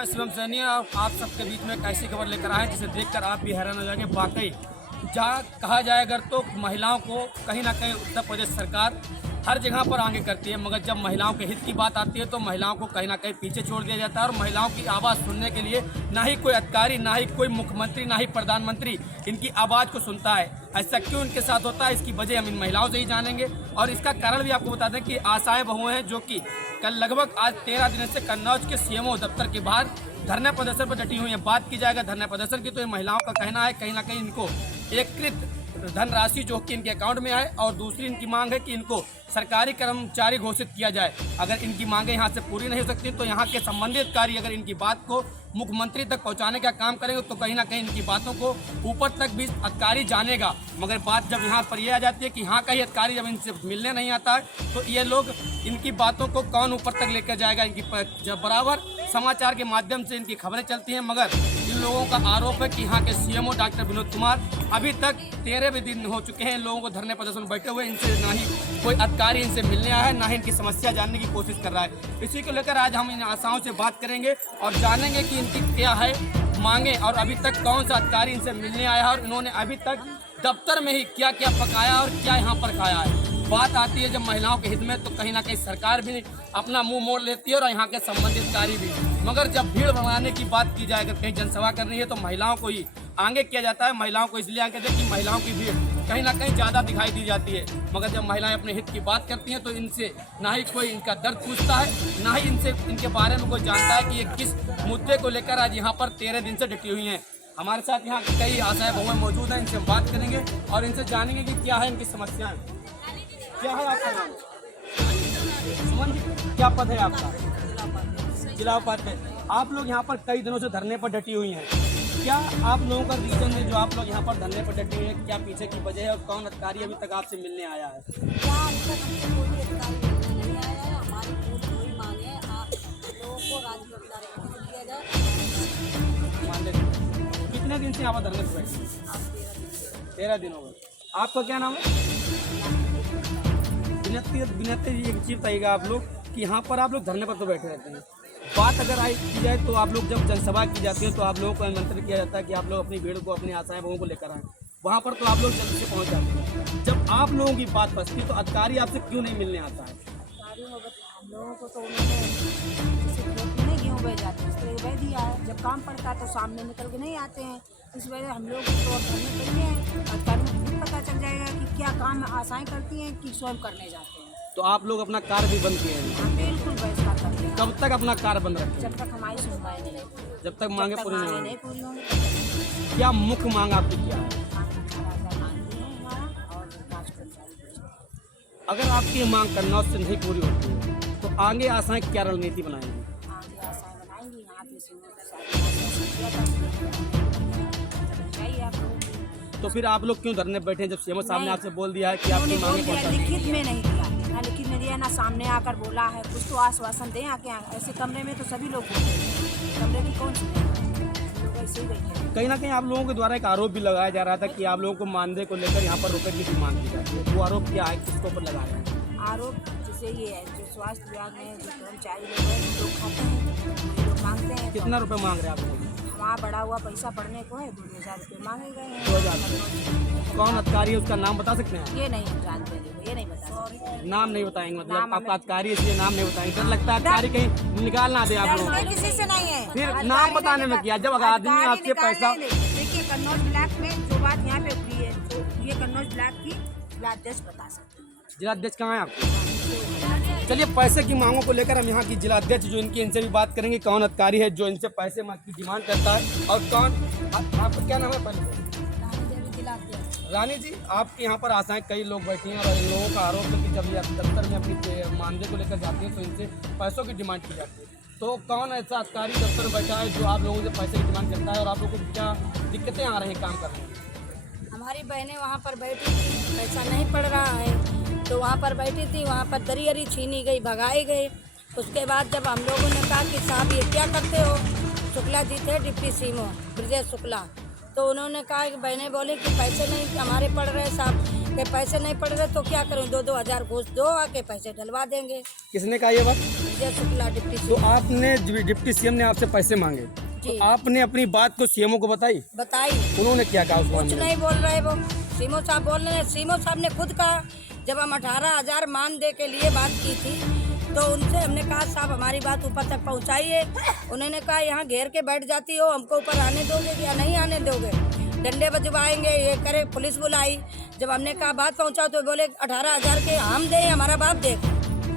मैं शिवम सैनी और आप सबके बीच में एक ऐसी खबर लेकर आए जिसे देखकर आप भी हैरान हो जाएंगे। वाकई जहाँ कहा जाए अगर तो महिलाओं को कहीं ना कहीं उत्तर प्रदेश सरकार हर जगह पर आगे करती है, मगर जब महिलाओं के हित की बात आती है तो महिलाओं को कहीं ना कहीं पीछे छोड़ दिया जाता है। और महिलाओं की आवाज़ सुनने के लिए ना ही कोई अधिकारी, ना ही कोई मुख्यमंत्री, ना ही प्रधानमंत्री इनकी आवाज़ को सुनता है। ऐसा क्यों इनके साथ होता है, इसकी वजह हम इन महिलाओं से ही जानेंगे। और इसका कारण भी आपको बता दें कि आशाएं बहुएं हैं जो कि कल लगभग आज 13 दिन से कन्नौज के सीएमओ दफ्तर के बाहर धरना प्रदर्शन पर डटी हुई है। बात की जाएगा धरना प्रदर्शन की तो ये महिलाओं का कहना है कहीं ना कहीं इनको एकत्रित धनराशि जो कि इनके अकाउंट में आए, और दूसरी इनकी मांग है कि इनको सरकारी कर्मचारी घोषित किया जाए। अगर इनकी मांगें यहाँ से पूरी नहीं हो सकती तो यहाँ के संबंधित अधिकारी अगर इनकी बात को मुख्यमंत्री तक पहुँचाने का काम करेंगे तो कहीं ना कहीं इनकी बातों को ऊपर तक भी अधिकारी जानेगा। मगर बात जब यहाँ पर यह आ जाती है कि यहाँ का ही अधिकारी जब इनसे मिलने नहीं आता है तो ये लोग इनकी बातों को कौन ऊपर तक लेकर जाएगा। इनकी जब बराबर समाचार के माध्यम से इनकी खबरें चलती हैं, मगर इन लोगों का आरोप है कि यहाँ के सीएमओ डॉक्टर विनोद कुमार अभी तक 13 दिन हो चुके हैं इन लोगों को धरने प्रदर्शन बैठे हुए। इनसे ना ही कोई अधिकारी इनसे मिलने आया है, ना ही इनकी समस्या जानने की कोशिश कर रहा है। इसी को लेकर आज हम इन आशाओं से बात करेंगे और जानेंगे कि इनकी क्या है मांगे और अभी तक कौन सा अधिकारी इनसे मिलने आया है और इन्होंने अभी तक दफ्तर में ही क्या क्या पकाया और क्या यहाँ पर खाया है। बात आती है जब महिलाओं के हित में तो कहीं ना कहीं सरकार भी अपना मुंह मोड़ लेती है और यहाँ के संबंधित अधिकारी भी। मगर जब भीड़ बढ़ाने की बात की जाए, अगर कहीं जनसभा करनी है तो महिलाओं को ही आगे किया जाता है। महिलाओं को इसलिए आगे कि महिलाओं की भीड़ कहीं ना कहीं ज़्यादा दिखाई दी जाती है। मगर जब महिलाएं अपने हित की बात करती हैं तो इनसे ना ही कोई इनका दर्द पूछता है, ना ही इनसे इनके बारे में कोई जानता है कि ये किस मुद्दे को लेकर आज यहाँ पर 13 दिन से डटी हुई हैं। हमारे साथ यहाँ कई आशाएं बहुएं मौजूद हैं, इनसे हम बात करेंगे और इनसे जानेंगे कि क्या है इनकी समस्याएं। क्या है आपका नाम? सुमन जी, क्या पद है आपका? जिला उपाध्यक्ष। आप लोग यहाँ पर कई दिनों से धरने पर डटी हुई हैं, क्या आप लोगों का रीजन है जो आप लोग यहाँ पर धरने पर डटे हुए हैं? क्या पीछे की वजह है और कौन अधिकारी अभी तक आपसे मिलने आया है? क्या अभी तक हमसे कोई अधिकारी नहीं आया है। हमारी कोई मांग है आप लोगों को राज्य किया जाए। मान लेते कितने दिन से यहाँ पर धरने पर बैठे? 13 दिन हो गए। आपका क्या नाम है? विनती जी, एक चीज़ बताइएगा आप लोग कि यहाँ पर आप लोग धरने पर तो बैठे रहते हैं, बात अगर आई की जाए तो आप लोग जब जनसभा की जाती है तो आप लोगों को आमंत्रित किया जाता है कि आप लोग अपनी भीड़ को, अपनी आशाएं बहुओं को लेकर आएँ। वहाँ पर तो आप लोग जल्दी से पहुँच जाते हैं। जब आप लोगों की बात फंसती तो अधिकारी आपसे क्यों नहीं मिलने आता है? हम लोगों को तो उन्होंने जैसे खेत में गेहूँ बह जाते हैं इसलिए बह दिया है। जब काम पड़ता है तो सामने निकल के नहीं आते हैं, इस वजह हम लोग तो धरने बैठे हैं। अधिकारी को खुद पता चल जाएगा कि क्या काम आशाएं करती हैं कि स्वयं करने जाते हैं। तो आप लोग अपना कार्य भी बंद किए हैं? हम बिल्कुल बहिष्कार करते हैं। कब तक अपना कार्य बंद रखें? जब तक हमारी सुनवाई नहीं होगी, जब तक मांगे पूरी नहीं होंगी। नहीं पूरी होंगी। क्या मुख्य मांग आपकी क्या है? अगर आपकी मांग कन्नौज से नहीं पूरी होती है तो आगे आशाएं क्या रणनीति बनाएंगे? आगे आशाएं बनाएंगी यहाँ पे। तो फिर आप लोग क्यों धरने बैठे हैं जब सीएम साहब ने आपसे बोल दिया है कि आपकी मांगे पहुंचा? लिखित में नहीं दिया, ना लिखित में दिया, ना सामने आकर बोला है। कुछ तो आश्वासन दें आके। ऐसे कमरे में तो सभी लोग बोलते हैं, कमरे की कौन सी ऐसे ही बैठे। कहीं ना कहीं आप लोगों के द्वारा एक आरोप भी लगाया जा रहा था कि आप लोगों को मानदेय को लेकर यहाँ पर रुपए की मांग की जाती है। वो आरोप क्या है, किसके ऊपर लगा रहे हैं? आरोप जैसे ये है जो स्वास्थ्य विभाग में जो कर्मचारी लोग हैं लोग खाते हैं, वो लोग मांगते हैं। कितना रुपए मांग रहे हैं आप लोग? वहाँ बढ़ा हुआ पैसा पढ़ने को है, 2000 रुपये मांगे गए हैं। 2000। कौन अधिकारी है उसका नाम बता सकते हैं? ये नहीं हम जानते हैं, ये नहीं बता सकते। नाम नहीं बताएंगे, मतलब आपका अधिकारी इसलिए नाम नहीं बताएंगे। डर लगता है अधिकारी कहीं निकाल ना दे आप लोग। किसी से नहीं है, फिर नाम बताने में क्या, जब आदमी आपसे पैसा। देखिए कन्नौज ब्लॉक में जो बात यहाँ पे उठी है तो ये कन्नौज ब्लॉक की जिलाध्यक्ष बता सकते हैं। जिलाध्यक्ष कहाँ है आपके? चलिए पैसे की मांगों को लेकर हम यहाँ की जिलाध्यक्ष जो इनकी, इनसे भी बात करेंगे। कौन अधिकारी है जो इनसे पैसे की डिमांड करता है और कौन? आपका क्या नाम है? पहले रानी जी, आपके यहाँ पर आशाएं कई लोग बैठे हैं और इन लोगों का आरोप है कि जब ये दफ्तर में अपनी मानदेय को लेकर जाती है तो इनसे पैसों की डिमांड की जाती है। तो कौन ऐसा अधिकारी दफ्तर में बैठा है जो आप लोगों से पैसे की डिमांड करता है और आप लोगों को क्या दिक्कतें आ रही हैं काम करने में? हमारी बहनें वहाँ पर बैठी थी, पैसा नहीं पड़ रहा है तो वहाँ पर बैठी थी, वहाँ पर दरियरी छीनी गई, भगाए गए। उसके बाद जब हम लोगों ने कहा कि साहब ये क्या करते हो, शुक्ला जी थे डिप्टी सीएमओ ब्रजेश शुक्ला, तो उन्होंने कहा कि बहनें बोले कि पैसे नहीं हमारे पड़ रहे साहब, कि पैसे नहीं पड़ रहे तो क्या करूँ, 2-2 हज़ार घूस दो, आके पैसे डलवा देंगे। किसने कहा ये बात? विजय शुक्ला डिप्टी तो आपने डिप्टी सीएम ने आपसे पैसे मांगे, जी। तो आपने अपनी बात को सीएमओ को बताई? बताई, उन्होंने क्या कहा उस कुछ मामले में? नहीं बोल रहे वो। सीमो साहब बोल रहे हैं, सीमो साहब ने खुद कहा, जब हम 18,000 मानदेय के लिए बात की थी तो उनसे हमने कहा साहब हमारी बात ऊपर तक पहुंचाइए। उन्होंने कहा यहाँ घेर के बैठ जाती हो, हमको ऊपर आने दोगे या नहीं आने दोगे, डंडे बजवाएंगे, ये करे। पुलिस बुलाई, जब हमने कहा बात पहुंचाओ तो बोले 18,000 के हम दे, हमारा बाप दे।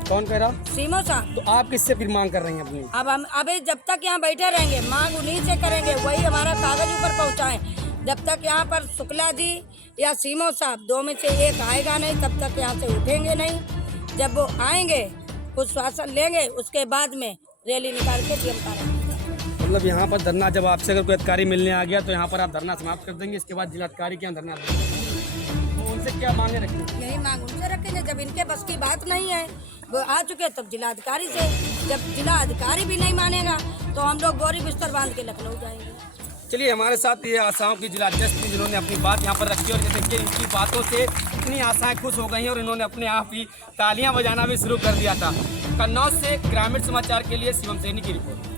कौन कह रहा? सीमो साहब। तो आप किससे फिर मांग कर रही हैं अपनी? अब हम अभी जब तक यहाँ बैठे रहेंगे मांग उन्हीं से करेंगे, वही हमारा कागज ऊपर पहुँचाएं। जब तक यहाँ पर शुक्ला जी या सीमो साहब दो में से एक आएगा नहीं, तब तक यहाँ से उठेंगे नहीं। जब वो आएंगे, कुछ शासन लेंगे, उसके बाद में रैली निकाल के सीएम करेंगे। मतलब यहाँ पर धरना, जब आपसे अगर कोई अधिकारी मिलने आ गया तो यहाँ पर आप धरना समाप्त कर देंगे, इसके बाद जिलाधिकारी के यहाँ धरना देंगे, तो उनसे क्या मांगे रखेंगे? यही मांग उनसे रखेंगे। जब इनके बस की बात नहीं है, वो आ चुके तब जिलाधिकारी से, जब जिलाधिकारी भी नहीं मानेगा तो हम लोग बोरी बिस्तर बांध के लखनऊ जाएंगे। चलिए, हमारे साथ ये आशाओं की जिलाध्यक्ष थी जिन्होंने अपनी बात यहाँ पर रखी, और ये देखिए इनकी बातों से इतनी आशाएं खुश हो गई हैं और इन्होंने अपने आप ही तालियां बजाना भी शुरू कर दिया था। कन्नौज से ग्रामीण समाचार के लिए शिवम सैनी की रिपोर्ट।